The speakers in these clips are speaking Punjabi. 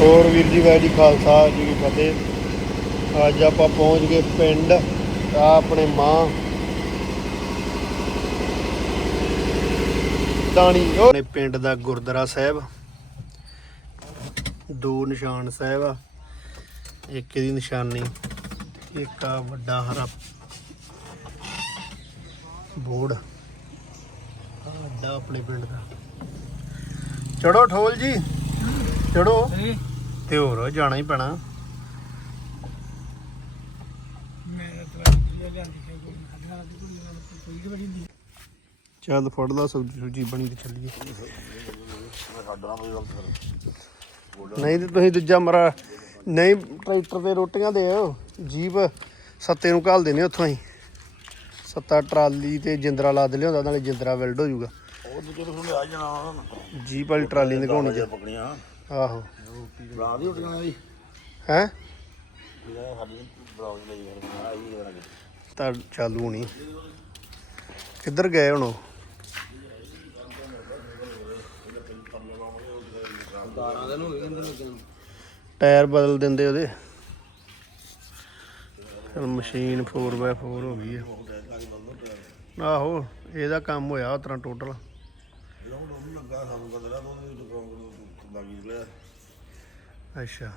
ਹੋਰ ਵੀਰ ਜੀ, ਵਾਹਿਗੁਰੂ ਜੀ ਖਾਲਸਾ ਜੀ ਕੀ ਫਤਿਹ। ਅੱਜ ਆਪਾਂ ਪਹੁੰਚ ਗਏ ਪਿੰਡ ਆ ਆਪਣੇ ਮਾਂ ਦਾਣੀ ਆਪਣੇ ਪਿੰਡ ਦਾ ਗੁਰਦੁਆਰਾ ਸਾਹਿਬ। ਦੋ ਨਿਸ਼ਾਨ ਸਾਹਿਬ ਆ, ਇੱਕ ਇਹਦੀ ਨਿਸ਼ਾਨੀ, ਇੱਕ ਆ ਵੱਡਾ ਹਰਾ ਬੋਰਡ। ਵੱਡਾ ਆਪਣੇ ਪਿੰਡ ਦਾ। ਚੜੋ, ਠੋਲ ਜੀ। ਚੜੋ। ਤੇ ਹੋਰ ਜਾਣਾ ਹੀ ਪੈਣਾ। ਚੱਲ ਫੜ ਲਾ ਸਬਜ਼ੀ ਸੁਬਜੀ ਬਣੀ ਤੇ ਚੱਲੀਏ। ਨਹੀਂ ਤੇ ਤੁਸੀਂ ਦੂਜਾ ਮਰਾ ਨਹੀਂ ਟਰੈਕਟਰ ਤੇ ਰੋਟੀਆਂ ਦੇ ਆਓ ਜੀਪ ਸੱਤੇ ਨੂੰ ਘੱਲ ਦੇਣੇ ਉੱਥੋਂ ਹੀ। ਸੱਤਾ ਟਰਾਲੀ ਤੇ ਜਿੰਦਰਾ ਲਾ ਦੇ ਲਿਆਉਂਦਾ ਨਾਲੇ ਜਿੰਦਰਾ ਵੈਲਡ ਹੋ ਜਾਊਗਾ। ਉਹ ਦੂਜੇ ਤੋਂ ਸੁਣੇ ਆ ਜਾਣਾ ਜੀਪ ਵਾਲੀ ਟਰਾਲੀ ਨਿਕਾਉਣੀ ਪਕੜੀਆਂ। ਆਹੋ। ਬਣਾ ਦੀ ਉੱਟੀਆਂ ਦੀ ਹੈ? ਜਿਹੜਾ ਸਾਡੀ ਬਲੌਗ ਲਈ ਫਿਰ ਆਈ ਜਰਾ ਤਾਂ ਚਾਲੂ ਹੋਣੀ। ਕਿੱਧਰ ਗਏ ਹੁਣ ਟਾਇਰ ਬਦਲ ਦਿੰਦੇ ਉਹਦੇ। ਚਲ ਮਸ਼ੀਨ 4x4 ਹੋ ਗਈ ਆ। ਆਹੋ ਇਹਦਾ ਕੰਮ ਹੋਇਆ ਉਸ ਤਰ੍ਹਾਂ ਟੋਟਲ ਉਹਨੂੰ ਲੱਗਾ ਸਾਨੂੰ ਕੰਦਰਾ ਤੋਂ ਲੱਗੀ ਨਿਕਲਿਆ ਅੱਛਾ ਉਹਦੇ ਦੇ ਸਾਰੀ ਜਿਹੜੇ ਪਾਸੇ ਆ ਗਏ ਲੈ ਕੇ ਉਹਦੇ ਬਣਾਇਆ ਇਹ ਬਾਤ ਨੂੰ ਤੇ ਅੱਛਾ।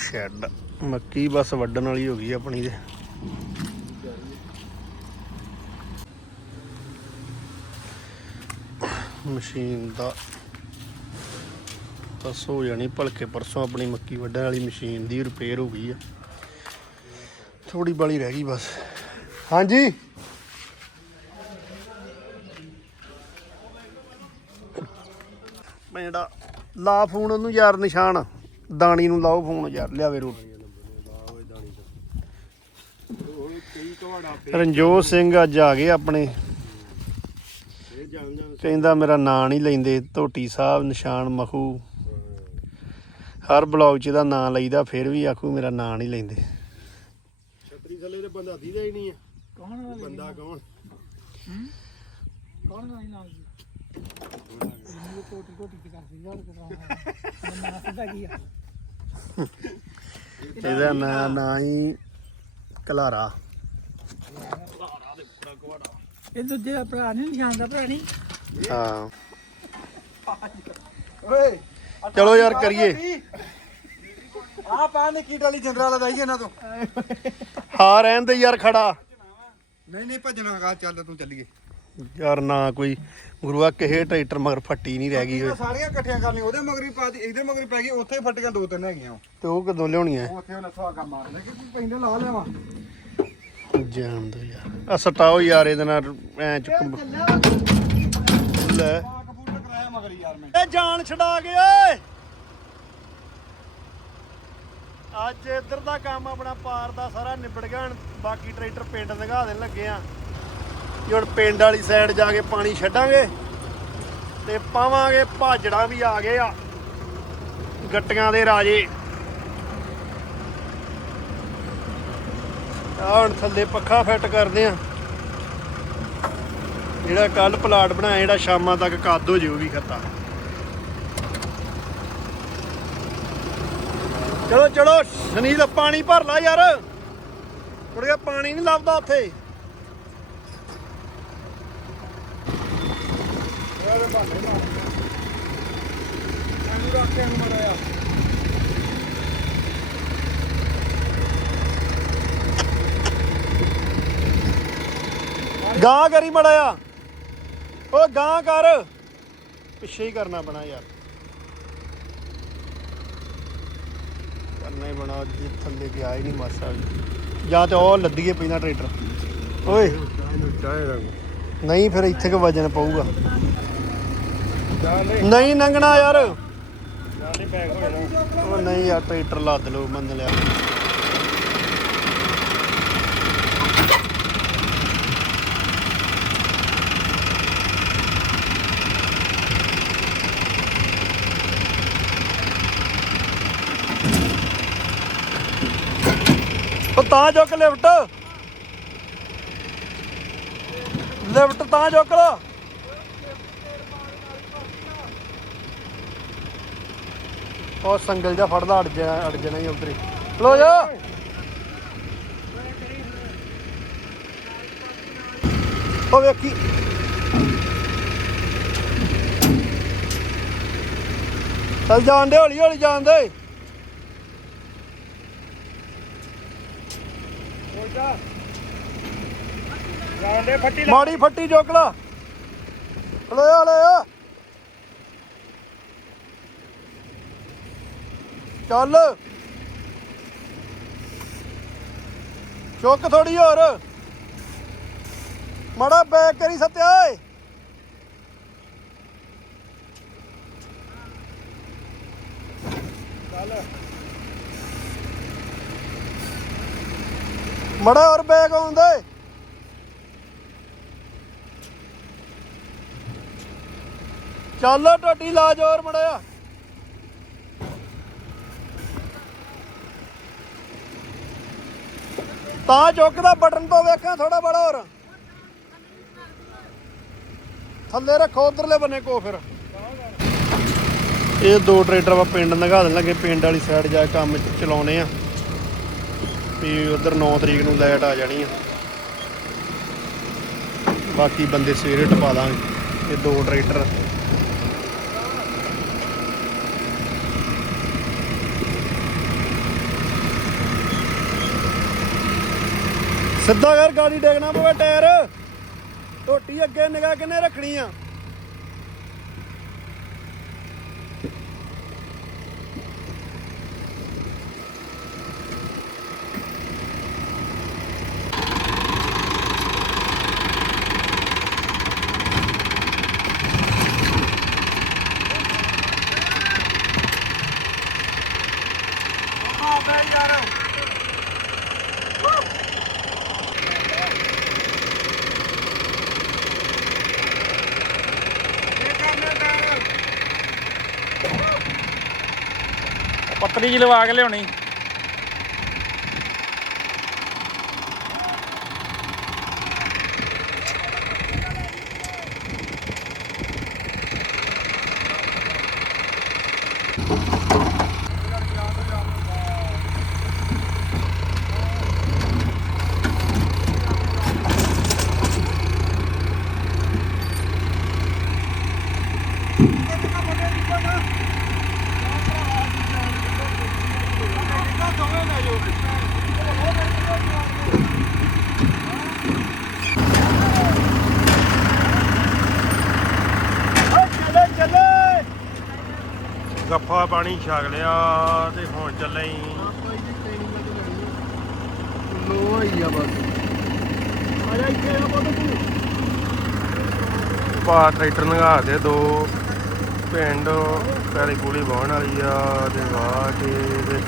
ਸ਼ੈਡ। ਮੱਕੀ ਬਸ ਵੱਢਣ ਵਾਲੀ ਹੋ ਗਈ ਆਪਣੀ ਤੇ। ਮਸ਼ੀਨ ਦਾ ਬਸ ਹੋ ਜਾਣੀ ਭਲਕੇ ਪਰਸੋਂ ਆਪਣੀ ਮੱਕੀ ਵੱਢਣ ਵਾਲੀ ਮਸ਼ੀਨ ਦੀ ਰਿਪੇਅਰ ਹੋ ਗਈ ਆ। ਥੋੜੀ ਬਾਲੀ ਰਹਿ ਗਈ ਬਸ। ਹਾਂਜੀ। ਮੈਂ ਜਿਹੜਾ ਲਾ ਫੋਨ ਉਹਨੂੰ ਯਾਰ ਨਿਸ਼ਾਨ, ਦਾਣੀ ਨੂੰ ਲਾਓ ਫੋਨ ਯਾਰ, ਲਿਆਵੇ ਰੋਟੀ ਰਣਜੋਤ ਸਿੰਘ ਅੱਜ ਆ ਗਏ ਆਪਣੇ। ਕਹਿੰਦਾ ਮੇਰਾ ਨਾਂ ਨਹੀਂ ਲੈਂਦੇ ਧੋਟੀ ਸਾਹਿਬ ਨਿਸ਼ਾਨ ਮਖੂ। ਹਰ ਬਲੌਗ 'ਚ ਇਹਦਾ ਨਾਂ ਲਈਦਾ ਫਿਰ ਵੀ ਆਖੂ ਮੇਰਾ ਨਾਂ ਨਹੀਂ ਲੈਂਦੇ। ਛਤਰੀ ਥੱਲੇ ਤੇ ਬੰਦਾ ਦੀਦਾ ਹੀ ਨਹੀਂ ਹੈ ਕੌਣ ਬੰਦਾ ਕੌਣ? ਕੌਣ ਨਹੀਂ ਨਾਮ ਜੀ ਇਹ ਕੋਟੀ ਕੋਟੀ ਕੀ ਕਰਦੀ ਯਾਰ ਕਿਦਾਂ ਮੈਂ ਸਿੱਧਾ ਕੀ ਆ। ਇਹਦਾ ਨਾਂ ਨਾਂ ਹੀ ਕਲਾਰਾ। ਇਹ ਦੂਜੇ ਦਾ ਭਰਾ ਨਹੀਂ ਨਿਸ਼ਾਨ ਦਾ ਭਰਾ ਨਹੀਂ। ਹਾਂ। ਓਏ ਚਲੋ ਯਾਰ ਕਰੀਏ। ਆ ਪਾ ਨੇ ਕੀ ਡਾਲੀ ਜਨਰਲ ਲਾਈ ਇਹਨਾਂ ਤੋਂ। ਹਾਂ ਰਹਿਣ ਦੇ ਯਾਰ ਖੜਾ। ਨਹੀਂ ਨਹੀਂ ਭੱਜਣਾ ਗਾ ਚੱਲ ਤੂੰ ਚੱਲੀਏ। ਯਾਰ ਨਾ ਕੋਈ ਗੁਰੂਆ ਕਿਸੇ ਟਰੈਕਟਰ ਮਗਰ ਫੱਟੀ ਨਹੀਂ ਰਹਿ ਗਈ ਓਏ ਸਾਰੀਆਂ ਇਕੱਠੀਆਂ ਕਰ ਲਈ ਉਹਦੇ ਮਗਰ ਪਾ ਦੀ ਇਹਦੇ ਮਗਰ ਪੈ ਗਈ ਉੱਥੇ ਹੀ ਫਟੀਆਂ ਦੋ ਤਿੰਨ ਹੈਗੀਆਂ। ਤੇ ਉਹ ਕਦੋਂ ਲਿਆਉਣੀਆਂ? ਉਹ ਉੱਥੇ ਉਹਨੇ ਸੁਹਾਗਾ ਮਾਰ ਲੈ ਕਿ ਪੈਂਦੇ ਲਾ ਲਿਆਵਾਂ। ਜਾਣ ਦੋ ਯਾਰ। ਆ ਸਟਾਓ ਯਾਰ ਇਹਦੇ ਨਾਲ ਐ ਚੁੱਕ ਲੈ। ਇਹ ਜਾਨ ਛਡਾ ਗਏ ਓਏ! ਅੱਜ ਇੱਧਰ ਦਾ ਕੰਮ ਆਪਣਾ ਪਾਰ ਦਾ ਸਾਰਾ ਨਿਬੜ ਗਿਆ ਹੁਣ ਬਾਕੀ ਟਰੈਕਟਰ ਪਿੰਡ ਲੰਘਾ ਦੇਣ ਲੱਗੇ ਆ। ਜੀ ਹੁਣ ਪਿੰਡ ਵਾਲੀ ਸਾਈਡ ਜਾ ਕੇ ਪਾਣੀ ਛੱਡਾਂਗੇ ਤੇ ਪਾਵਾਂਗੇ ਭਾਜੜਾਂ ਵੀ ਆ ਗਏ ਆ। ਗੱਟੀਆਂ ਦੇ ਰਾਜੇ। ਆ ਹੁਣ ਥੱਲੇ ਪੱਖਾ ਫਿੱਟ ਕਰਦੇ ਆ। ਜਿਹੜਾ ਕੱਲ ਪਲਾਟ ਬਣਾਇਆ, ਜਿਹੜਾ ਸ਼ਾਮਾਂ ਤੱਕ ਕੱਦ ਹੋ ਜਾਊਗੀ ਖੱਤਾ। ਚਲੋ ਚਲੋ, ਸੁਨੀਲ, ਪਾਣੀ ਭਰ ਲਾ ਯਾਰ। ਕੁੜੀਆ ਪਾਣੀ ਨਹੀਂ ਲੱਭਦਾ ਉੱਥੇ। ਇਹਨੂੰ ਰੱਖ ਕੇ ਇਹਨੂੰ ਮੜਾਇਆ ਗਾਂ ਕਰੀ ਮੜਾਇਆ ਓ ਗਾਂ ਕਰ। ਪਿੱਛੇ ਹੀ ਕਰਨਾ ਬਣਾ ਯਾਰ। ਕਰਨਾ ਹੀ ਬਣਾ ਜੀ ਥੱਲੇ ਗਿਆ ਹੀ ਨਹੀਂ ਮਾਸਾ। ਵੀ ਜਾਂ ਤੇ ਉਹ ਲੱਦੀਏ ਪੈਂਦਾ ਟਰੈਕਟਰ। ਓਏ। ਨਹੀਂ ਫਿਰ ਇੱਥੇ ਕੋ ਵਜਨ ਪਊਗਾ। ਨਹੀਂ ਨੰਗਣਾ ਯਾਰ। ਨਹੀਂ ਪੈਕ ਹੋ ਜਾਣਾ। ਉਹ ਨਹੀਂ ਯਾਰ ਟਰੈਕਟਰ ਲੱਦ ਲਓ ਮੰਨ ਲਿਆ। ਤਾਂ ਚੁੱਕ ਲਿਫਟ। ਲਿਫਟ ਤਾਂ ਚੁੱਕ ਲਾ। ਉਹ ਸੰਗਲ ਜਾ ਫੜਦਾ, ਅੜ ਜਾ, ਅੜ ਜਾਣਾ ਹੀ ਉਧਰ ਲੋ ਜਾ। ਉਹ ਵੇਖੀ। ਚੱਲ ਜਾਣ ਦੇ ਹੌਲੀ ਹੌਲੀ ਜਾਣ ਦੇ। ਜਾਂਦੇ ਫੱਟੀ ਮਾੜੀ ਫੱਟੀ ਚੁੱਕ ਲਾ। ਹਲੇ ਹਲੇ ਚੱਲ। ਚੁੱਕ ਥੋੜੀ ਹੋਰ। ਮਾੜਾ ਬੈਕ ਕਰੀ ਸੱਤਿਆ ਓਏ। ਮੜਾ ਹੋਰ ਬੈਕ ਆਉਂਦਾ ਏ ਚੱਲ ਟੋਟੀ ਲਾ ਜੋਰ ਮੜਿਆ ਤਾਂ ਚੁੱਕਦਾ ਬਟਨ ਤੋਂ ਵੇਖਾਂ ਥੋੜਾ ਬੜਾ ਹੋਰ। ਥੱਲੇ ਰੱਖੋ, ਉਧਰਲੇ ਬੰਨੇ ਕੋ ਫਿਰ। ਇਹ ਦੋ ਟਰੈਕਟਰ ਆਪਾਂ ਪਿੰਡ ਨਗਾ ਦੇਣ ਲੱਗੇ, ਪਿੰਡ ਵਾਲੀ ਸਾਈਡ ਜਾ ਕੇ ਕੰਮ ਚਲਾਉਣੇ ਆ। ਵੀ ਉਧਰ 9 ਤਰੀਕ ਨੂੰ ਲਾਈਟ ਆ ਜਾਣੀ ਆ। ਬਾਕੀ ਬੰਦੇ ਸਵੇਰੇ ਟਪਾ ਦਾਂਗੇ, ਇਹ ਦੋ ਟਰੈਕਟਰ ਸਿੱਧਾ ਕਰ ਗਾੜੀ ਡੇਗਣਾ ਪਵੇ ਟਾਇਰ। ਟੋਟੀ ਅੱਗੇ ਨਿਗਾਹ ਕਿੰਨੇ ਰੱਖਣੀ ਆ? ਪੱਤਰੀ ਜੀ ਲਵਾ ਕੇ ਲਿਆਉਣੀ। ਪਾਣੀ ਛਕ ਲਿਆ ਤੇ ਹੁਣ ਚੱਲੇ ਈ। ਲੋ ਆਈ ਆ ਬਸ ਆ ਜਾ ਇੱਥੇ ਆ ਪੁੱਤ ਤੂੰ ਪਾ ਟਰੈਕਟਰ ਨਗਾ ਦੇ ਦੋ। ਪਿੰਡ ਪੈਲੀ ਪੂਲੀ ਵਾਹਣ ਵਾਲੀ ਆ ਤੇ ਵਾਹ ਕੇ ਤੇ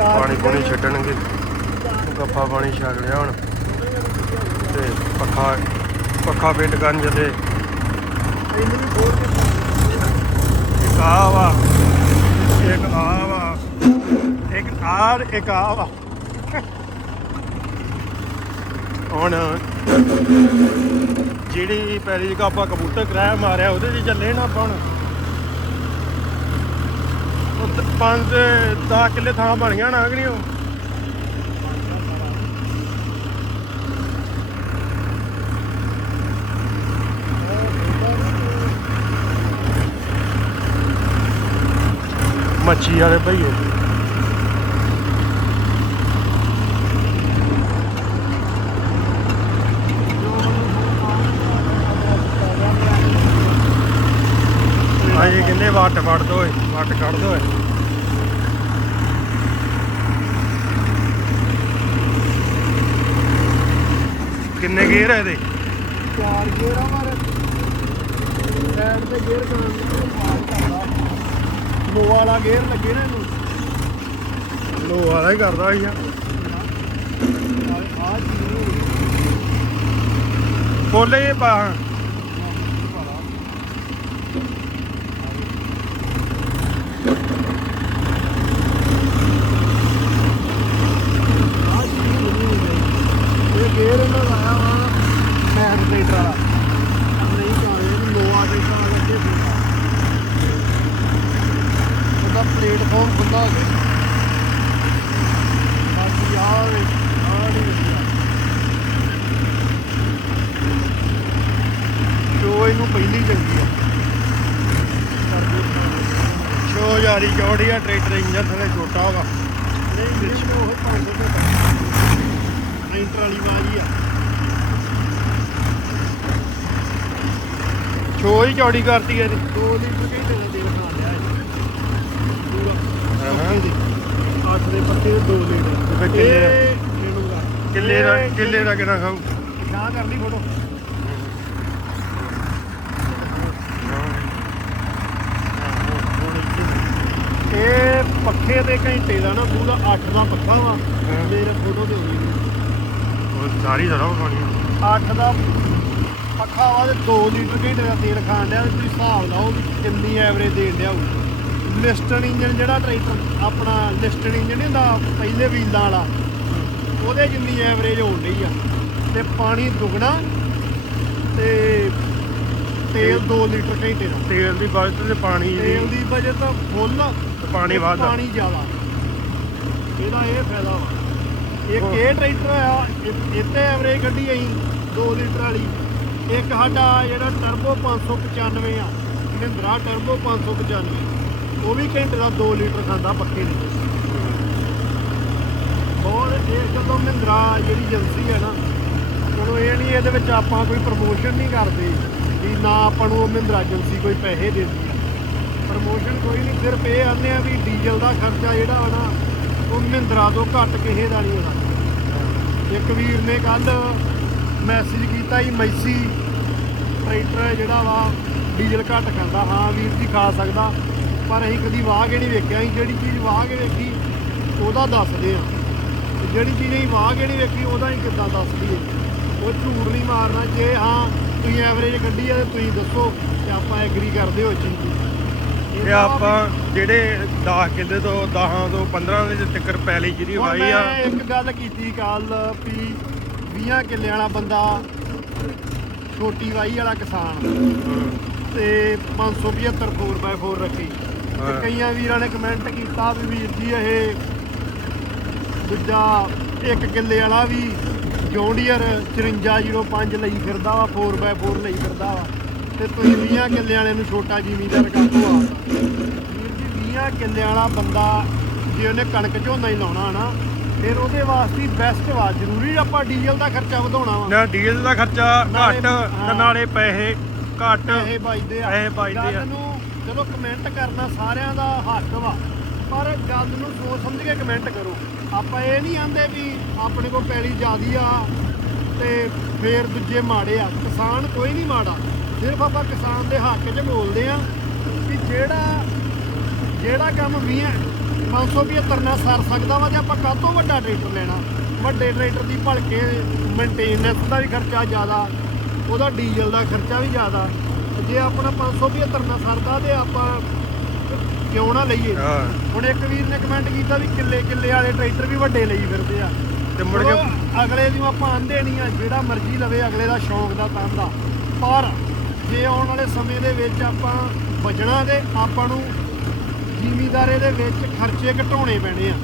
ਪਾਣੀ ਪੂਣੀ ਛੱਡਣਗੇ। ਗੱਫਾ ਪਾਣੀ ਛਕ ਲਿਆ ਹੁਣ। ਤੇ ਪੱਖਾ ਪੱਖਾ ਫਿੱਟ ਕਰਨ ਚੱਲੇ ਇੱਕ ਆ ਵਾ। ਇੱਕ ਆ ਵਾ। ਇੱਕ ਆਰ, ਇੱਕ ਆ ਵਾ। ਹੁਣ ਜਿਹੜੀ ਪੈਲੀ ਜਗ੍ਹਾ ਆਪਾਂ ਕਬੂਤਰ ਕਿਰਾਇਆ, ਮਾਰਿਆ, ਉਹਦੇ 'ਚ ਚੱਲੇ ਨਾ ਆਪਾਂ ਹੁਣ। ਉਹ ਤ- ਪੰਜ 10 ਕਿੱਲੇ ਥਾਂ ਬਣੀਆਂ ਨਾ ਅਗਣੀਓ ਮੱਛੀ ਵਾਲੇ ਭਈਏ ਆਏ ਕਿੰਨੇ ਵੱਟ ਫੜ ਦੋ ਵੱਟ ਕੱਢ ਦੋ ਕਿੰਨੇ ਗੇਅਰ ਹੈ ਇਹਦੇ? ਚਾਰ ਗੇਰ ਆ ਮਾਰੇ ਸਾਈਡ ਤੇ ਗੇਰ ਕਰਾਂ ਲੋ ਵਾਲਾ ਗੇਰ ਲੱਗੇ ਨਾ ਇਹਨੂੰ। ਲੋ ਵਾਲਾ ਹੀ ਕਰਦਾ ਸੀ ਆ ਇਹ ਪਾ ਚੌੜੀ ਆ ਟਰੈਕਟਰ ਇੰਜਨ ਥਲੇ ਛੋਟਾ ਵਾ। ਨਹੀਂ ਇਹ ਉਹ 500 ਦੇ ਟਰੈਕਟਰ ਵਾਲੀ ਬਾਜੀ ਆ। ਛੋ ਹੀ ਚੌੜੀ ਕਰਤੀ ਇਹਦੀ। 2 ਲੀਟਰ ਘੰਟੇ ਦਾ ਤੇਲ ਖਾ ਲਿਆ ਪੂਰਾ। ਹਾਂ। ਪੱਕੇ ਦੇ 8 ਦੇ ਪੱਕੇ ਦੇ 2 ਲੀਟਰ। ਫਿਰ ਕਿੱਲੇ ਦਾ? ਕਿੱਲੇ ਦਾ ਇਹ ਕਿੱਲੇ ਦਾ ਕਿੰਨਾ ਖਾਊ? ਗਾਂ ਕਰ ਲਈ ਫੋਟੋ। ਇਹ ਪੱਖੇ ਦੇ ਘੰਟੇ ਦਾ ਨਾ ਪੂਰਾ 8 ਦਾ ਪੱਖਾ ਵਾ। ਮੇਰੇ ਫੋਟੋ ਤੇ ਹੋਈ ਉਹ ਸਾਰੀ ਜ਼ਰਾ ਖਾਣੀ 8 ਦਾ ਪੱਖਾ ਵਾ ਤੇ 2 ਲੀਟਰ ਘੰਟੇ ਦਾ ਤੇਲ ਖਾਣ ਡਿਆ ਤੇ ਤੁਸੀਂ ਹਿਸਾਬ ਲਾਓ ਵੀ ਕਿੰਨੀ ਐਵਰੇਜ ਦੇਣ ਡਿਆ ਹੋਊ ਲਿਸਟਨ ਇੰਜਨ ਜਿਹੜਾ ਟਰੈਕਟਰ ਆਪਣਾ ਲਿਸਟਨ ਇੰਜਨ ਨਹੀਂ ਹੁੰਦਾ ਪਹਿਲੇ ਵੀਲਾਂ ਵਾਲਾ ਉਹਦੇ ਜਿੰਨੀ ਐਵਰੇਜ ਹੋਣ ਡਈ ਆ। ਤੇ ਪਾਣੀ ਦੁੱਗਣਾ ਤੇ ਤੇਲ 2 ਲੀਟਰ ਘੰਟੇ ਦਾ। ਤੇਲ ਦੀ ਬਚਤ ਤੇ ਪਾਣੀ ਤੇਲ ਦੀ ਦੀ ਬਜਟ ਤਾਂ ਫੁੱਲ ਪਾਣੀ ਵੱਧ। ਪਾਣੀ ਜ਼ਿਆਦਾ। ਇਹਦਾ ਇਹ ਫਾਇਦਾ ਵਾ। ਇੱਕ ਇਹ ਟਰੈਕਟਰ ਆ ਇੱਥੇ ਐਵਰੇਜ ਗੱਡੀ ਆਈ 2 ਲੀਟਰ ਵਾਲੀ। ਇੱਕ ਸਾਡਾ ਜਿਹੜਾ ਟਰਬੋ 595 ਆ ਮਹਿੰਦਰਾ ਟਰਬੋ 595 ਉਹ ਵੀ ਘੰਟੇ ਦਾ 2 ਲੀਟਰ ਖਾਂਦਾ ਪੱਕੇ ਨੇ ਹੋਰ ਇਹ ਜਦੋਂ ਮਹਿੰਦਰਾ ਜਿਹੜੀ ਏਜੰਸੀ ਹੈ ਨਾ ਚਲੋ ਇਹ ਨਹੀਂ ਇਹਦੇ ਵਿੱਚ ਆਪਾਂ ਕੋਈ ਪ੍ਰਮੋਸ਼ਨ ਨਹੀਂ ਕਰਦੇ ਵੀ ਨਾ ਆਪਾਂ ਨੂੰ ਉਹ ਮਹਿੰਦਰਾ ਏਜੰਸੀ ਕੋਈ ਪੈਸੇ ਦਿੰਦੀ। ਪ੍ਰਮੋਸ਼ਨ ਕੋਈ ਨਹੀਂ, ਸਿਰਫ ਇਹ ਆਨੇ ਆ ਵੀ ਡੀਜ਼ਲ ਦਾ ਖਰਚਾ ਜਿਹੜਾ ਵਾ ਨਾ, ਉਹ ਮਹਿੰਦਰਾ ਤੋਂ ਘੱਟ ਕਿਸੇ ਦਾ ਨਹੀਂ ਹੋਣਾ। ਇੱਕ ਵੀਰ ਨੇ ਕੱਲ ਮੈਸੇਜ ਕੀਤਾ ਹੀ ਮੈਸੀ ਟਰੈਕਟਰ ਜਿਹੜਾ ਵਾ, ਡੀਜ਼ਲ ਘੱਟ ਕਰਦਾ ਹਾਂ ਵੀਰ ਜੀ, ਖਾ ਸਕਦਾ, ਪਰ ਅਸੀਂ ਕਦੀ ਵਾਹ ਕੇ ਨਹੀਂ ਵੇਖਿਆ। ਅਸੀਂ ਜਿਹੜੀ ਚੀਜ਼ ਵਾਹ ਕੇ ਵੇਖੀ, ਉਹਦਾ ਦੱਸਦੇ ਆ ਜਿਹੜੀ ਚੀਜ਼ ਅਸੀਂ ਵਾਹ ਕੇ ਨਹੀਂ ਵੇਖੀ, ਉਹਦਾ ਹੀ ਕਿੱਦਾਂ ਦੱਸਦੀ ਹੈ ਉਹ ਝੂਠ ਨਹੀਂ ਮਾਰਨਾ। ਜੇ ਹਾਂ, ਤੁਸੀਂ ਐਵਰੇਜ ਕੱਢੀ ਆ ਤੇ ਤੁਸੀਂ ਦੱਸੋ ਕਿ ਆਪਾਂ ਐਗਰੀ ਕਰਦੇ ਹੋ ਇਸ ਚੀਜ਼ ਦੀ। ਤੇ ਆਪਾਂ ਜਿਹੜੇ 10 ਕਿੱਲੇ ਤੋਂ 10 ਤੋਂ 15 ਦੇ ਚੱਕਰ ਪੈਲੀ ਜਿਹੜੀ ਹੁਣ ਵਾਈ ਆ। ਮੈਂ ਇੱਕ ਗੱਲ ਕੀਤੀ ਕੱਲ ਵੀ 20 ਕਿੱਲੇ ਵਾਲਾ ਬੰਦਾ ਛੋਟੀ ਵਾਈ ਵਾਲਾ ਕਿਸਾਨ। ਤੇ 575 4x4 ਰੱਖੀ। ਤੇ ਹਾਂ। ਕਈਆਂ ਵੀਰਾਂ ਨੇ ਕਮੈਂਟ ਕੀਤਾ ਵੀ ਵੀਰ ਜੀ ਇਹ ਦੂਜਾ ਇੱਕ ਕਿੱਲੇ ਵਾਲਾ ਵੀ ਜੌਂਡੀਅਰ 5405 ਲਈ ਫਿਰਦਾ ਵਾ 4x4 ਲਈ ਫਿਰਦਾ ਵਾ। ਤੇ ਤੁਸੀਂ 20 ਕਿੱਲੇ ਵਾਲੇ ਨੂੰ ਛੋਟਾ ਜ਼ਿਮੀਂਦਾਰ ਕਾਹਤੋਂ ਆ। ਵੀਰ ਜੀ 20 ਕਿੱਲੇ ਵਾਲਾ ਬੰਦਾ ਜੇ ਉਹਨੇ ਕਣਕ ਝੋਨਾ ਹੀ ਲਾਉਣਾ ਨਾ ਫਿਰ ਉਹਦੇ ਵਾਸਤੇ ਬੈਸਟ ਵਾ। ਜ਼ਰੂਰੀ ਆਪਾਂ ਡੀਜ਼ਲ ਦਾ ਖਰਚਾ ਵਧਾਉਣਾ ਵਾ। ਨਾ ਡੀਜ਼ਲ ਦਾ ਖਰਚਾ ਘੱਟ। ਤੇ ਨਾਲੇ ਪੈਸੇ ਘੱਟ ਪੈਸੇ ਬਚਦੇ ਆ। ਪੈਸੇ ਬਚਦੇ ਆ। ਚਲੋ ਕਮੈਂਟ ਕਰਨਾ ਸਾਰਿਆਂ ਦਾ ਹੱਕ ਵਾ ਪਰ ਗੱਲ ਨੂੰ ਸੋਚ ਸਮਝ ਕੇ ਕਮੈਂਟ ਕਰੋ। ਆਪਾਂ ਇਹ ਨਹੀਂ ਆਂਦੇ ਵੀ ਆਪਣੇ ਕੋਲ ਪੈਲੀ ਜ਼ਿਆਦੀ ਆ ਤੇ ਫੇਰ ਦੂਜੇ ਮਾੜੇ ਆ। ਕਿਸਾਨ ਕੋਈ ਨਹੀਂ ਮਾੜਾ। ਸਿਰਫ ਆਪਾਂ ਕਿਸਾਨ ਦੇ ਹੱਕ 'ਚ ਬੋਲਦੇ ਆ ਕਿ ਜਿਹੜਾ ਜਿਹੜਾ ਕੰਮ 20 575 ਨਾਲ ਸਰ ਸਕਦਾ ਵਾ ਤੇ ਆਪਾਂ ਕਾਹਤੋਂ ਵੱਡਾ ਟਰੈਕਟਰ ਲੈਣਾ? ਵੱਡੇ ਟਰੈਕਟਰ ਦੀ ਭਲਕੇ ਮੇਨਟੇਨੈਂਸ ਦਾ ਵੀ ਖਰਚਾ ਜ਼ਿਆਦਾ ਉਹਦਾ ਡੀਜ਼ਲ ਦਾ ਖਰਚਾ ਵੀ ਜ਼ਿਆਦਾ। ਜੇ ਆਪਣਾ 575 ਨਾਲ ਸਰਦਾ ਤੇ ਆਪਾਂ ਕਿਉਂ ਨਾ ਲਈਏ? ਹੁਣ ਇੱਕ ਵੀਰ ਨੇ ਕਮੈਂਟ ਕੀਤਾ ਵੀ ਕਿੱਲੇ ਕਿੱਲੇ ਵਾਲੇ ਟਰੈਕਟਰ ਵੀ ਵੱਡੇ ਲਈ ਫਿਰਦੇ ਆ। ਤੇ ਮੁੜ ਕੇ ਅਗਲੇ ਨੂੰ ਆਪਾਂ ਆਂਦੇ ਨਹੀਂ ਆ ਜਿਹੜਾ ਮਰਜ਼ੀ ਲਵੇ ਅਗਲੇ ਦਾ ਸ਼ੌਂਕ ਦਾ ਤੰਦਾ ਪਰ ਜੇ ਆਉਣ ਵਾਲੇ ਸਮੇਂ ਦੇ ਵਿੱਚ ਆਪਾਂ ਬਚਣਾ ਤੇ ਆਪਾਂ ਨੂੰ ਜ਼ਿਮੀਦਾਰੇ ਦੇ ਵਿੱਚ ਖਰਚੇ ਘਟਾਉਣੇ ਪੈਣੇ ਆ।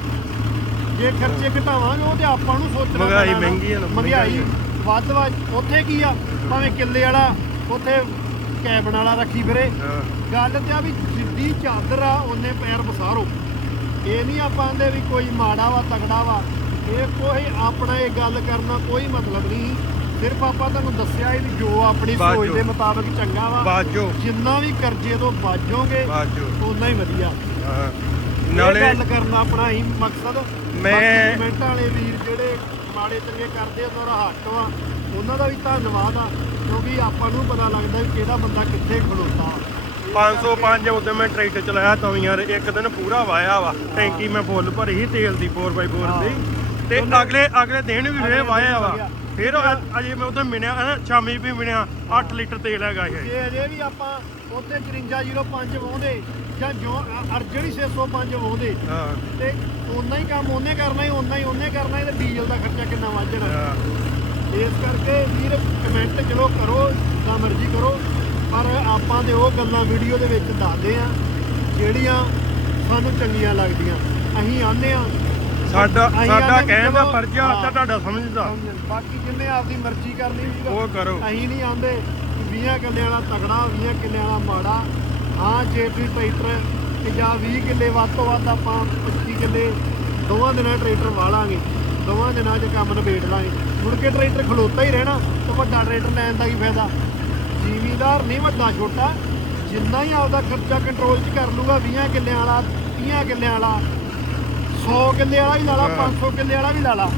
ਜੇ ਖਰਚੇ ਘਟਾਵਾਂਗੇ ਉਹ ਤੇ ਆਪਾਂ ਨੂੰ ਸੋਚਣਾ ਮਹਿੰਗਾਈ। ਮਹਿੰਗੀ ਆ ਮਹਿੰਗਾਈ ਵੱਧ ਵੱਧ ਉੱਥੇ ਕੀ ਆ? ਭਾਵੇਂ ਕਿੱਲੇ ਵਾਲਾ ਉੱਥੇ ਕੈਬਨ ਵਾਲਾ ਰੱਖੀ ਫਿਰੇ। ਗੱਲ ਤੇ ਆ ਵੀ ਜਿੱਦੀ ਚਾਦਰ ਆ ਉਹਨੇ ਪੈਰ ਬਸਾਰੋ ਇਹ ਨਹੀਂ ਆਪਾਂ ਆਂਦੇ ਵੀ ਕੋਈ ਮਾੜਾ ਵਾ ਤਗੜਾ ਵਾ। ਇਹ ਕੋਈ ਆਪਣਾ ਇਹ ਗੱਲ ਕਰਨਾ ਕੋਈ ਮਤਲਬ ਨਹੀਂ। ਸਿਰਫ ਆਪਾਂ ਤੁਹਾਨੂੰ ਦੱਸਿਆ ਹੀ ਵੀ ਜੋ ਆਪਣੀ ਸੋਚ। ਦੇ ਮੁਤਾਬਕ ਚੰਗਾ ਵਾ ਬਾਜੋ ਜਿੰਨਾ ਵੀ ਕਰਜ਼ੇ ਤੋਂ ਬਾਜੋਗੇ ਬਾਜੋ ਉਨਾ ਹੀ ਵਧੀਆ। ਹਾਂ। ਇਹ ਨਾਲੇ ਗੱਲ ਕਰਨਾ ਆਪਣਾ ਹੀ ਮਕਸਦ। ਮੈਂ- ਕਮੈਂਟਾਂ ਵਾਲੇ ਵੀਰ ਜਿਹੜੇ ਮਾੜੇ ਚੰਗੇ ਕਰਦੇ ਆ ਉਹਨਾਂ ਦਾ ਹੱਕ ਵਾ। ਉਹਨਾਂ ਦਾ ਵੀ ਧੰਨਵਾਦ ਆ ਕਿਉਂਕਿ ਆਪਾਂ ਨੂੰ ਪਤਾ ਲੱਗਦਾ ਵੀ ਕਿਹੜਾ ਬੰਦਾ ਕਿੱਥੇ ਖਲੋਤਾ। ਵਾ 505 ਉਦੋਂ ਮੈਂ ਟਰੈਕਟਰ ਚਲਾਇਆ ਤਵੀਆਂ ਇੱਕ ਦਿਨ ਪੂਰਾ ਵਾਇਆ ਵਾ। ਟੈਂਕੀ ਮੈਂ ਫੁੱਲ ਭਰੀ ਸੀ ਤੇਲ ਦੀ 4x4 ਦੀ। ਤੇ ਅਗਲੇ ਅਗਲੇ ਦਿਨ ਵੀ ਫੇਰ ਵਾਇਆ ਵਾ। ਫਿਰ ਅ- ਅਜੇ ਮੈਂ ਉਦੋਂ ਮਿਲਿਆ ਨਾ ਸ਼ਾਮੀ ਵੀ ਮਿਲਿਆ 8 ਲੀਟਰ ਤੇਲ ਹੈਗਾ ਇਹ। ਜੇ ਅਜੇ ਵੀ ਆਪਾਂ ਉੱਥੇ 5405 ਵਾਉਂਦੇ ਜਾਂ ਜੋ ਅ- ਅਰਜਨ ਹੀ 605 ਵਾਉਂਦੇ ਹਾਂ। ਤੇ ਓਨਾ ਹੀ ਕੰਮ ਉਹਨੇ ਕਰਨਾ ਹੀ ਓਨਾ ਹੀ ਉਹਨੇ ਕਰਨਾ ਹੀ ਤੇ ਡੀਜ਼ਲ ਦਾ ਖਰਚਾ ਕਿੰਨਾ ਵੱਧ ਜਾਣਾ। ਹਾਂ। ਇਸ ਕਰਕੇ ਵੀਰ ਕਮੈਂਟ ਚਲੋ ਕਰੋ ਜਿੱਦਾਂ ਮਰਜ਼ੀ ਕਰੋ ਪਰ ਆਪਾਂ ਤੇ ਉਹ ਗੱਲਾਂ ਵੀਡੀਓ ਦੇ ਵਿੱਚ ਦੱਸਦੇ ਆ ਜਿਹੜੀਆਂ ਸਾਨੂੰ ਚੰਗੀਆਂ ਲੱਗਦੀਆਂ। ਅਸੀਂ ਆਨੇ ਆ ਸਾਡਾ ਅਸੀਂ ਸਾਡਾ ਆਂਦੇ ਵੀ ਕਹਿਣ ਦਾ ਚਲੋ, ਫਰਜ਼ ਆ ਹਾਂ। ਤਾਂ ਤੁਹਾਡਾ ਸਮਝਦਾ। ਬਾਕੀ ਜਿੰਨੇ ਆਪਦੀ ਮਰਜ਼ੀ ਕਰਨੀ ਵੀਰ ਉਹ ਕਰੋ। ਅਸੀਂ ਨਹੀਂ ਆਂਦੇ 20 ਕਿੱਲੇ ਵਾਲਾ ਤਗੜਾ 20 ਕਿੱਲੇ ਵਾਲਾ ਮਾੜਾ। ਹਾਂ ਜੇ ਤੁਸੀਂ ਟਰੈਕਟਰ ਕਿ ਜਾਂ 20 ਕਿੱਲੇ ਵੱਧ ਤੋਂ ਵੱਧ ਆਪਾਂ 25 ਕਿੱਲੇ ਦੋਵਾਂ ਦਿਨਾਂ 'ਚ ਟਰੈਕਟਰ ਵਾਲਾਂਗੇ ਦੋਵਾਂ ਦਿਨਾਂ 'ਚ ਕੰਮ ਨਿਬੇੜ ਲਾਂਗੇ। ਮੁੜ ਕੇ ਟਰੈਕਟਰ ਖਲੋਤਾ ਹੀ ਰਹਿਣਾ ਤਾਂ ਵੱਡਾ ਟਰੈਕਟਰ ਲੈਣ ਦਾ ਕੀ ਫਾਇਦਾ? ਜ਼ਿਮੀਦਾਰ ਨਹੀਂ ਵੱਡਾ ਛੋਟਾ। ਜਿੰਨਾ ਹੀ ਆਪਦਾ ਖਰਚਾ ਕੰਟਰੋਲ 'ਚ ਕਰ ਲੂਗਾ 20 ਕਿੱਲਿਆਂ ਵਾਲਾ 30 ਕਿੱਲਿਆਂ ਵਾਲਾ 100 ਕਿੱਲੇ ਵਾਲਾ ਵੀ ਲਾ ਲਾ 500 ਕਿੱਲੇ ਵਾਲਾ ਵੀ ਲਾ ਲਾ।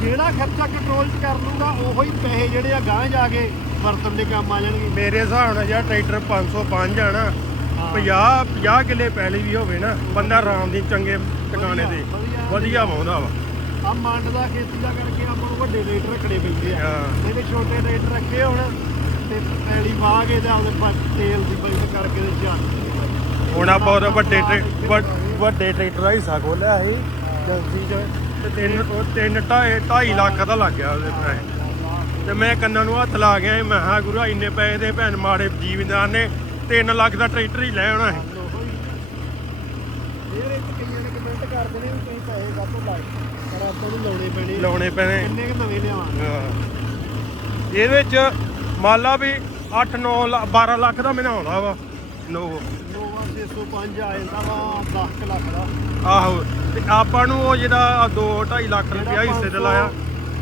ਜਿਹੜਾ ਖਰਚਾ ਕੰਟਰੋਲ 'ਚ ਕਰ ਲੂਗਾ ਉਹੋ ਹੀ ਪੈਸੇ ਜਿਹੜੇ ਆ ਗਾਂਹ ਜਾ ਕੇ ਵਰਤਨ ਦੇ ਕੰਮ ਆ ਜਾਣਗੇ। ਮੇਰੇ ਹਿਸਾਬ ਨਾਲ ਯਾਰ ਟਰੈਕਟਰ 505 ਆ ਨਾ 50 50 ਕਿੱਲੇ ਪਹਿਲੀ ਵੀ ਹੋਵੇ ਨਾ ਬੰਦਾ ਆਰਾਮ ਦੀ ਚੰਗੇ ਟਿਕਾਣੇ ਤੇ ਵਧੀਆ। ਵਾਉਂਦਾ ਵਾ। ਆ ਮੰਡ ਦਾ ਖੇਤੀ ਦਾ ਕਰਕੇ ਆਪਾਂ ਨੂੰ ਵੱਡੇ ਰੇਟ ਰੱਖਣੇ ਪੈਂਦੇ ਆ। ਇਹਦੇ ਛੋਟੇ ਰੇਟ ਰੱਖੇ ਹੁਣ ਤੇ ਪੈਲੀ ਵਾਹ ਕੇ ਤੇ ਆਪਦੇ ਪ- ਤੇਲ ਦੀ ਬਚਤ ਕਰਕੇ ਤੇ ਚੱਲ ਹੁਣ ਆਪਾਂ ਉਹਦੇ ਵੱਡੇ ਵੱਡ- ਟਰੈਕਟਰ ਦਾ ਹਿੱਸਾ ਖੋਲਿਆ ਸੀ। ਏਜੰਸੀ ਚ ਤੇ ਤਿੰਨ ਤਿੰਨ ਢਾਈ ਢਾਈ ਲੱਖ ਦਾ ਲੱਗ ਗਿਆ ਉਹਦੇ ਪੈਸੇ। ਤੇ ਮੈਂ ਕੰਨਾਂ ਨੂੰ ਹੱਥ ਲਾ ਗਿਆ ਸੀ, ਮੈਂ ਹਾਂ ਗੁਰੂ ਇੰਨੇ ਪੈਸੇ ਦੇ ਭੈਣ ਮਾੜੇ ਜੀਵਨਦਾਰ ਨੇ 3 ਲੱਖ ਦਾ ਟਰੈਕਟਰ ਹੀ ਲੈ ਆਉਣਾ ਸੀ ਇਹ ਵਿੱਚ ਕਈਆਂ ਨੇ ਕਮੈਂਟ ਕਰਦੇ ਨੇ ਵੀ ਤੁਸੀਂ ਪੈਸੇ ਕਾਹਤੋਂ ਲਾਏ ਪਰ ਆਪਾਂ ਨੂੰ ਲਾਉਣੇ ਪੈਣੇ ਆ। ਲਾਉਣੇ ਪੈਣੇ। ਕਿੰਨੇ ਕੁ ਨਵੇਂ ਲਿਆਵਾਂਗੇ? ਹਾਂ। ਇਹਦੇ ਵਿੱਚ ਮੰਨ ਲਾ ਵੀ 8 9 12 ਲੱਖ ਦਾ ਮਹੀਨਾ ਆਉਂਦਾ ਵਾ। ਨੋਵਾ 605 ਆ ਜਾਂਦਾ ਵਾ 10 ਕੁ ਲੱਖ ਦਾ। ਆਹੋ ਤੇ ਆਪਾਂ ਨੂੰ ਉਹ ਜਿਹੜਾ 2 2.5 ਲੱਖ ਰੁਪਇਆ ਹਿੱਸੇ ਤੇ ਲਾਇਆ।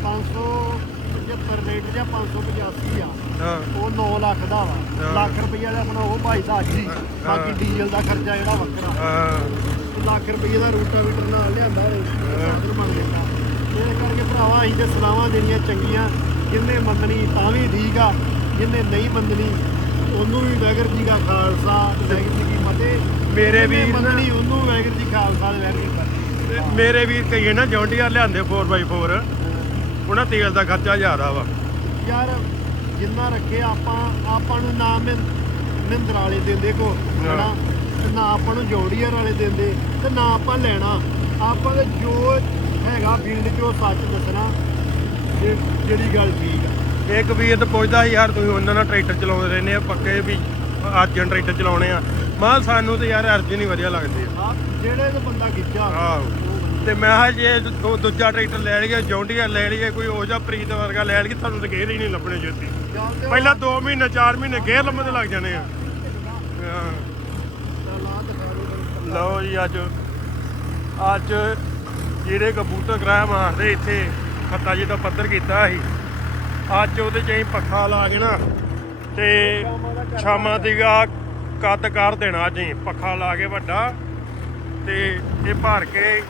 575 ਰੇਟ ਜਾਂ 585 ਆ ਹਾਂ। ਉਹ 9 ਲੱਖ ਦਾ ਵਾ। ਲੱਖ ਰੁਪਈਆ ਦਾ ਆਪਣਾ ਉਹ ਭਾਈ ਸਾਹਿਬ ਜੀ ਬਾਕੀ ਡੀਜ਼ਲ ਦਾ ਖਰਚਾ ਜਿਹੜਾ ਵੱਖਰਾ। ਹਾਂ। ਲੱਖ ਰੁਪਏ ਦਾ ਰੂਟਾਵੀਟਰ ਨਾਲ ਲਿਆਂਦਾ ਸਾਧਨ ਬਣ ਜਾਂਦਾ ਇਹ ਕਰਕੇ ਭਰਾਵਾ ਅਸੀਂ ਤੇ ਸਲਾਹਾਂ ਦੇਣੀਆਂ ਚੰਗੀਆਂ ਜਿੰਨੇ ਮੰਨਣੀ ਤਾਂ ਵੀ ਠੀਕ ਆ ਜਿੰਨੇ ਨਹੀਂ ਮੰਨਣੀ ਉਹਨੂੰ ਵੀ ਵੈਗਰ ਜੀ ਦਾ ਖਾਲਸਾ ਤੇ ਵੈਗਰ ਜੀ ਫਤਿਹ ਮੇਰੇ ਵੀਰ ਮੰਨਣੀ ਉਹਨੂੰ ਵੈਗਰ ਜੀ ਖਾਲਸਾ ਜੀ ਕੀ ਫਤਿਹ। ਮੇਰੇ ਵੀਰ ਕਹੀਏ ਨਾ ਜੌਂਡੀਆਰ ਲਿਆਂਦੇ 4x4 ਉਹਨਾਂ ਤੇਲ ਦਾ ਖਰਚਾ ਜ਼ਿਆਦਾ ਵਾ। ਯਾਰ ਜਿੰਨਾ ਰੱਖੇ ਆਪਾਂ ਆਪਾਂ ਨੂੰ ਨਾ ਮਹਿੰਦਰ ਵਾਲੇ ਦਿੰਦੇ ਕੋ ਹਨਾ? ਨਾ ਆਪਾਂ ਨੂੰ ਜੋੜੀਅਰ ਵਾਲੇ ਦਿੰਦੇ ਤੇ ਨਾ ਆਪਾਂ ਲੈਣਾ। ਆਪਾਂ ਤੇ ਜੋ ਹੈਗਾ ਫੀਲਡ 'ਚ ਉਹ ਸੱਚ ਦੱਸਣਾ ਜਿਹੜੀ ਗੱਲ ਠੀਕ ਆ। ਇੱਕ ਵੀਰ ਤੇ ਪੁੱਛਦਾ ਯਾਰ ਤੁਸੀਂ ਉਹਨਾਂ ਨਾਲ ਟਰੈਕਟਰ ਚਲਾਉਂਦੇ ਰਹਿੰਦੇ ਆ ਪੱਕੇ ਵੀ ਅਰਜਨ ਟਰੈਕਟਰ ਚਲਾਉਣੇ ਆ। ਮਾਂ ਸਾਨੂੰ ਤੇ ਯਾਰ ਅਰਜਨ ਹੀ ਵਧੀਆ ਲੱਗਦੇ। ਆ ਆ ਜਿਹੜੇ ਤੇ ਬੰਦਾ ਖਿੱਚਾ। ਆਹੋ। ਤੇ ਮੈਂ ਕਿਹਾ ਜੇ ਦੂ- ਦੂਜਾ ਟਰੈਕਟਰ ਲੈ ਲਈਏ ਜੌਂਡੀਆਰ ਲੈ ਲਈਏ ਕੋਈ ਉਹ ਜਿਹਾ ਪ੍ਰੀਤ ਵਰਗਾ ਲੈ ਲਈਏ ਤੁਹਾਨੂੰ ਤਾਂ ਗੇਰ ਹੀ ਨਹੀਂ ਲੱਭਣੇ ਜੋਤੀ ਜਾਂਦੇ ਪਹਿਲਾਂ 2 ਮਹੀਨੇ 4 ਮਹੀਨੇ ਗੇਰ ਲੰਮੇ ਲੱਗ ਜਾਣੇ ਆ। ਹਾਂ। ਲਓ ਜੀ ਅੱਜ ਅੱਜ ਜਿਹੜੇ ਕਬੂਤਰ ਗ੍ਰਹਿ ਮਾਰਦੇ ਇੱਥੇ ਖੱਤਾ ਜੀ ਦਾ ਪੱਧਰ ਕੀਤਾ ਸੀ ਅੱਜ ਉਹਦੇ ਚ ਅਸੀਂ ਪੱਖਾ ਲਾ ਕੇ ਨਾ ਤੇ ਸ਼ਾਮਾਂ ਤੀਗਾ ਕੱਦ ਕਰ ਦੇਣਾ ਜੀ ਪੱਖਾ ਲਾ ਕੇ ਵੱਡਾ। ਤੇ ਇਹ ਭਰ ਕੇ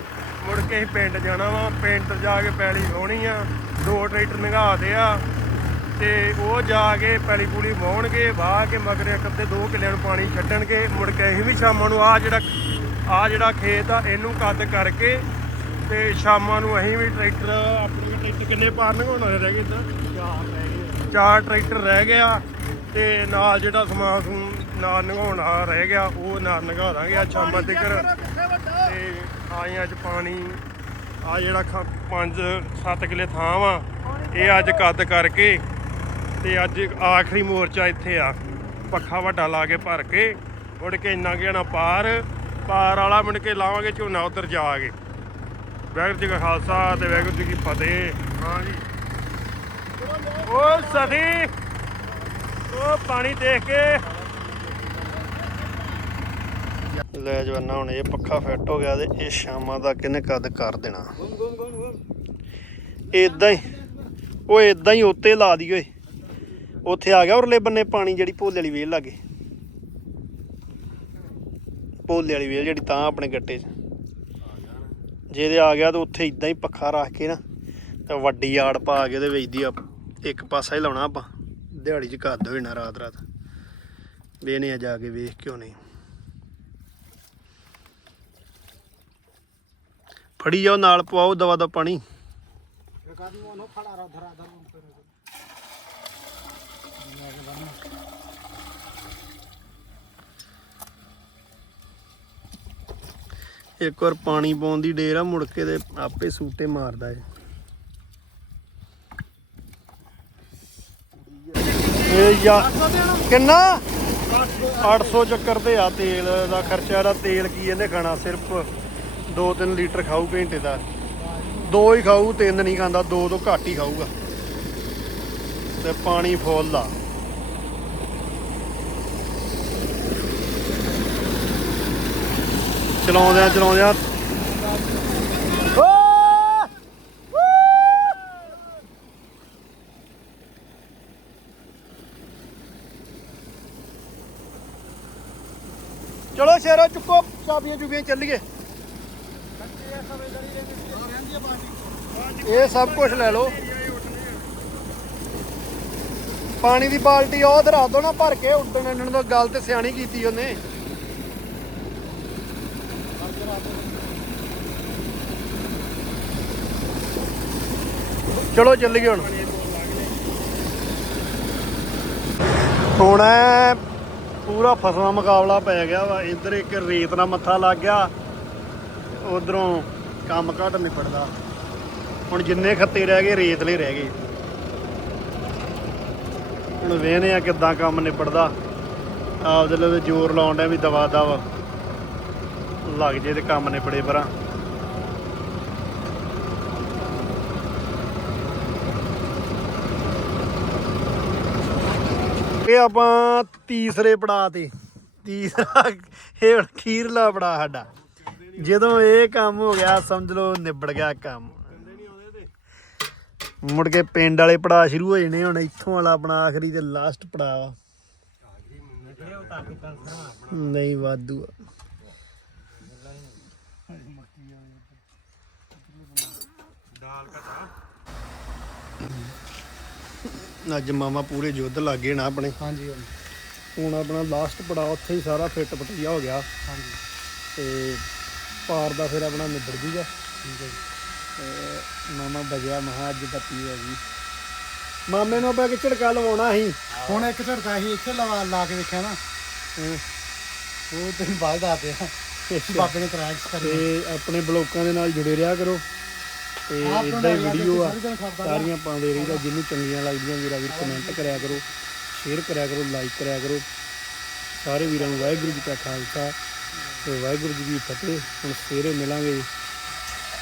ਮੁੜ ਕੇ ਅਸੀਂ ਪਿੰਡ ਜਾਣਾ ਵਾ, ਪਿੰਡ ਜਾ ਕੇ ਪੈਲੀ ਵਾਹੁਣੀ ਆ, ਦੋ ਟਰੈਕਟਰ ਨੰਗਾਦੇ ਆ, ਤੇ ਉਹ ਜਾ ਕੇ ਪੈਲੀ ਪੂਲੀ ਵਾਹੁਣਗੇ, ਵਾਹ ਕੇ ਮਗਰ ਇੱਕ ਅੱਧੇ ਦੋ ਕਿੱਲਿਆਂ ਨੂੰ ਪਾਣੀ ਛੱਡਣਗੇ, ਮੁੜ ਕੇ ਅਸੀਂ ਵੀ ਸ਼ਾਮਾਂ ਨੂੰ ਆ ਜਿਹੜਾ ਆ ਜਿਹੜਾ ਖੇਤ ਆ, ਇਹਨੂੰ ਕੱਦ ਕਰਕੇ ਤੇ ਸ਼ਾਮਾਂ ਨੂੰ ਅਸੀਂ ਵੀ ਟਰੈਕਟਰ, ਆਪਣੇ ਕੋਲ ਟਰੈਕਟਰ ਕਿੰਨੇ ਪਾਰ ਨੰਗਾਉਣਾ ਰਹਿ ਗਏ ਤਾਂ ਚਾਰ ਰਹਿ ਗਏ ਚਾਰ ਟਰੈਕਟਰ ਰਹਿ ਗਿਆ ਤੇ ਨਾਲ ਜਿਹੜਾ ਸਮਾਨ ਸਮੂਨ ਨਾਲ ਨੰਗਾਉਣ ਰਹਿ ਗਿਆ ਉਹ ਨਾਲ ਨੰਗਾ ਦਾਂਗੇ ਆ ਸ਼ਾਮਾਂ ਤੱਕ ਤੇ ਆਏ ਅੱਜ ਪਾਣੀ ਆ ਜਿਹੜਾ 5 7 ਕਿਲੇ ਥਾਂ ਵਾ ਇਹ ਅੱਜ ਕੱਦ ਕਰਕੇ ਤੇ ਅੱਜ ਆਖਰੀ ਮੋਰਚਾ ਇੱਥੇ ਆ। ਪੱਖਾ ਵੱਡਾ ਲਾ ਕੇ ਭਰ ਕੇ ਮੁੜ ਕੇ ਇੰਨਾ ਗਿਆ ਨਾ ਪਾਰ ਪਾਰ ਵਾਲਾ ਮੁੜ ਕੇ ਲਾਵਾਂਗੇ ਝੋਨਾ ਉਧਰ ਜਾ ਕੇ। ਵਾਹਿਗੁਰੂ ਜੀ ਕਾ ਖਾਲਸਾ ਤੇ ਵਾਹਿਗੁਰੂ ਜੀ ਕੀ ਫਤਿਹ। ਹਾਂ ਜੀ। ਓ ਸਦੀ! ਓ ਪਾਣੀ ਦੇਖ ਕੇ। ਲੈ ਜਵਾਨਾ, ਹੁਣ ਇਹ ਪੱਖਾ ਫਿੱਟ ਹੋ ਗਿਆ ਤੇ ਇਹ ਸ਼ਾਮਾਂ ਦਾ ਕਿਨੇ ਕੱਦ ਕਰ ਦੇਣਾ। ਇਦਾਂ ਹੀ, ਉਹ ਇਦਾਂ ਹੀ ਉੱਤੇ ਲਾ ਦੀ ਓਏ। ਉੱਥੇ ਆ ਗਿਆ ਉਰਲੇ ਬੰਨੇ ਪਾਣੀ ਜਿਹੜੀ ਭੋਲੇ ਵਾਲੀ ਵੇਲ ਲਾਗੇ। ਭੋਲੇ ਵਾਲੀ ਵੇਲ ਜਿਹੜੀ ਤਾਂ ਆਪਣੇ ਗੱਟੇ 'ਚ। ਜਿਹਦੇ ਆ ਗਿਆ ਤਾਂ ਉੱਥੇ ਇਦਾਂ ਹੀ ਪੱਖਾ ਰੱਖ ਕੇ ਨਾ, ਤੇ ਵੱਡੀ ਆੜ ਪਾ ਕੇ ਤੇ ਵੇਚਦੀ ਦੀ ਆ- ਇੱਕ ਪਾਸਾ ਹੀ ਲਾਉਣਾ ਆਪਾਂ। ਦਿਹਾੜੀ ਚ ਘੱਦ ਹੋਏ ਨਾ ਰਾਤ ਰਾਤ। ਵੇਨੇ ਆ ਜਾ ਕੇ ਵੇਖ ਕਿਉਂ ਨਹੀਂ ਫੜੀ ਜਾਓ, ਨਾਲ ਪਵਾਓ ਦਵਾ ਦਾ ਪਾਣੀ। ਇੱਕ ਵਾਰ ਪਾਣੀ ਪਾਉਣ ਦੀ ਡੇਰ ਆ, ਮੁੜ ਕੇ ਤੇ ਆਪੇ ਸੂਟੇ ਮਾਰਦਾ ਏ। ਇਹ ਯਾ ਕਿੰਨਾ? 800 ਚੱਕਰ ਤੇ ਆ ਤੇਲ ਦਾ ਖਰਚਾ ਜਿਹੜਾ, ਤੇਲ ਕੀ ਇਹਨੇ ਖਾਣਾ? ਸਿਰਫ 2-3 ਲੀਟਰ ਖਾਊ ਘੰਟੇ ਦਾ। ਦੋ ਹੀ ਖਾਊ, ਤਿੰਨ ਨਹੀਂ ਖਾਂਦਾ, ਦੋ ਤੋਂ ਘੱਟ ਹੀ ਖਾਊਗਾ। ਤੇ ਪਾਣੀ ਫੁੱਲ ਆ। ਚਲਾਉਂਦਿਆਂ ਚਲਾਉਂਦਿਆਂ ਚਲੋ ਸ਼ੇਰੋ ਚੁੱਕੋ ਚਾਬੀਆਂ ਚੁਬੀਆਂ ਚੱਲੀਏ। ਇਹ ਸਭ ਕੁਝ ਲੈ ਲਓ। ਪਾਣੀ ਦੀ ਬਾਲਟੀ ਉਹ ਧਰਾ ਦੋ ਨਾ ਭਰ ਕੇ ਉੱਡਣ ਅੰਡਣ ਤੋਂ ਗੱਲ ਤੇ ਸਿਆਣੀ ਕੀਤੀ ਉਹਨੇ। ਚਲੋ ਚੱਲੀਏ ਹੁਣ। ਹੁਣ ਪੂਰਾ ਫਸਵਾ ਮੁਕਾਬਲਾ ਪੈ ਗਿਆ ਵਾ। ਇੱਧਰ ਇੱਕ ਰੇਤ ਨਾਲ ਮੱਥਾ ਲੱਗ ਗਿਆ। ਉਧਰੋਂ ਕੰਮ ਘੱਟ ਨਿਪੜਦਾ ਹੁਣ ਜਿੰਨੇ ਖੱਤੇ ਰਹਿ ਗਏ ਰੇਤਲੇ ਰਹਿ ਗਏ। ਹੁਣ ਵੇਖਦੇ ਆ ਕਿੱਦਾਂ ਕੰਮ ਨਿਪੜਦਾ ਆਪਦੇ ਲਈ ਜ਼ੋਰ ਲਾਉਣ ਡਿਆ ਵੀ ਦਵਾ ਦਵ ਲੱਗ ਜੇ ਤੇ ਕੰਮ ਨਿਪੜੇ ਪਰਾਂ। ਇਹ ਆਪਾਂ ਤੀਸਰੇ ਪੜਾਅ ਤੇ। ਤੀਸਰਾ ਇਹ ਹੁਣ ਖੀਰਲਾ ਪੜਾਅ ਸਾਡਾ। ਜਦੋਂ ਇਹ ਕੰਮ ਹੋ ਗਿਆ, ਸਮਝ ਲਓ ਨਿਬੜ ਗਿਆ ਕੰਮ। ਮੁੜ ਕੇ ਪਿੰਡ ਵਾਲੇ ਪੜਾਅ ਸ਼ੁਰੂ ਹੋ ਜਾਣੇ ਹੁਣ, ਇੱਥੋਂ ਵਾਲਾ ਆਪਣਾ ਆਖਰੀ ਤੇ ਲਾਸਟ ਪੜਾਅ ਨਹੀਂ, ਵਾਧੂ ਆ। ਅੱਜ ਮਾਮਾ ਪੂਰੇ ਯੁੱਧ ਲੱਗੇ ਨਾ ਆਪਣੇ। ਹਾਂਜੀ ਹੁਣ ਆਪਣਾ ਲਾਸਟ ਪੜਾਅ ਉੱਥੇ ਹੀ ਸਾਰਾ ਫਿੱਟ ਪਟਿਆ ਹੋ ਗਿਆ। ਹਾਂਜੀ। ਤੇ ਪਾਰ ਦਾ ਫਿਰ ਆਪਣਾ ਨਿਬੜ ਜੂਗਾ ਠੀਕ ਹੈ ਤੇ ਮਾਮਾ ਬਜਿਆ ਮਹਾ ਅੱਜ ਬੱਤੀ ਹੈ ਜੀ ਮਾਮੇ ਨੂੰ ਆਪਾਂ ਕਿ ਝੜਕਾ ਲਵਾਉਣਾ ਸੀ। ਹੁਣ ਇੱਕ ਝੜਕਾ ਸੀ ਇੱਥੇ ਲਵਾ ਲਾ ਕੇ ਵੇਖਿਆ ਨਾ। ਹਾਂ। ਉਹ ਤੈਨੂੰ ਬਾਅਦ ਦੱਸਦੇ ਆ। ਬਾਬੇ ਨੇ ਕਰਾਇਆ ਐਕਸਪੈਰੀਮੈਂਟ ਤੇ ਆਪਣੇ ਬਲੋਕਾਂ ਦੇ ਨਾਲ ਜੁੜੇ ਰਿਹਾ ਕਰੋ। ਤੇ ਇਦਾਂ ਹੀ ਵੀਡੀਓ ਆ ਸਾਰੀਆਂ ਪਾਉਂਦੇ ਰਹੀਦਾ ਜਿਹਨੂੰ ਚੰਗੀਆਂ ਲੱਗਦੀਆਂ ਵੀਰਾ ਵੀਰ ਕਮੈਂਟ ਕਰਿਆ ਕਰੋ ਸ਼ੇਅਰ ਕਰਿਆ ਕਰੋ ਲਾਈਕ ਕਰਿਆ ਕਰੋ। ਸਾਰੇ ਵੀਰਾਂ ਨੂੰ ਵਾਹਿਗੁਰੂ ਜੀ ਕਾ ਖਾਲਸਾ ਤੇ ਵਾਹਿਗੁਰੂ ਜੀ ਦੀ ਫਤਿਹ। ਹੁਣ ਸਵੇਰੇ ਮਿਲਾਂਗੇ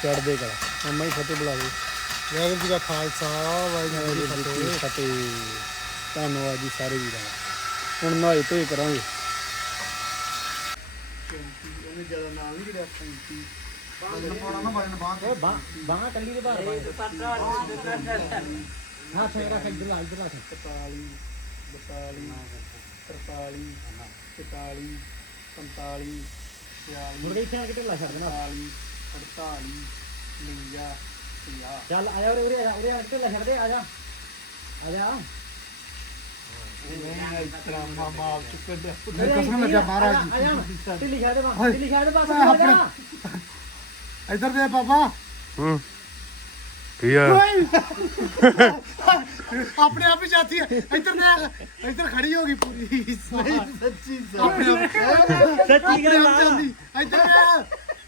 ਚੜ੍ਹਦੇ ਕਲਾ। ਅੰਮਾ ਹੀ ਫਤਿਹ ਬੁਲਾ ਵਾਹਿਗੁਰੂ ਜੀ ਦਾ ਖਾਲਸਾ ਵਾਹਿਗੁਰੂ ਜੀ ਦੀ ਫਤਿਹ। ਧੰਨਵਾਦ ਜੀ ਸਾਰੇ ਵੀਰਾਂ ਦਾ। ਹੁਣ ਨਹਾਏ ਧੋਏ ਕਰਾਂਗੇ। ਜ਼ਿਆਦਾ ਨਾਲ ਨਹੀਂ ਜਿਹੜਾ 35 బాగా కలిగి నా సంగ్రహ ఇద్దరు ఇద్దరు ਤਰਤਾਲੀ ਬਤਾਲੀ ਤਰਤਾਲੀ ਚੁਤਾਲੀ ਪੰਤਾਲੀ ਛਿਆਲੀ ਮੁਰਗੇ ਇੱਥੇ ਆ ਕੇ ਢਿੱਲਾ ਛੱਡ ਦੇਣਾ। ਅਠਤਾਲੀ ਅਠਤਾਲੀ ਉਣੰਜਾ ਪੰਜਾਹ। ਚੱਲ ਆਇਆ ਉਰੇ ਉਰੇ ਆਇਆ ਉਰੇ ਆ ਕੇ ਢਿੱਲਾ ਛੱਡ ਦੇ ਆਜਾ ਆਜਾ ਮੈਂ ਇਸ ਤਰ੍ਹਾਂ ਮਾਮਾ ਆਪ ਚੁੱਕਣ ਦੇ ਕਸਮ ਲੱਗਾ ਮਹਾਰਾਜ ਜੀ ਢਿੱਲੀ ਛੱਡ ਦੇ ਬਸ ਢਿੱਲੀ ਛੱਡ ਦੇ ਬਸ ਇੱਧਰ ਦੇ ਬਾਬਾ। ਹੂੰ। ਕੀ ਆ? ਆਪਣੇ ਆਪ ਹੀ ਜਾਤੀ ਹੈ ਇੱਧਰ ਦੇ ਇੱਧਰ ਖੜੀ ਹੋ ਗਈ ਪੂਰੀ। ਸੱਚੀ ਸੱਚੀ। ਗੱਲ ਆ। ਇੱਧਰ ਦੇ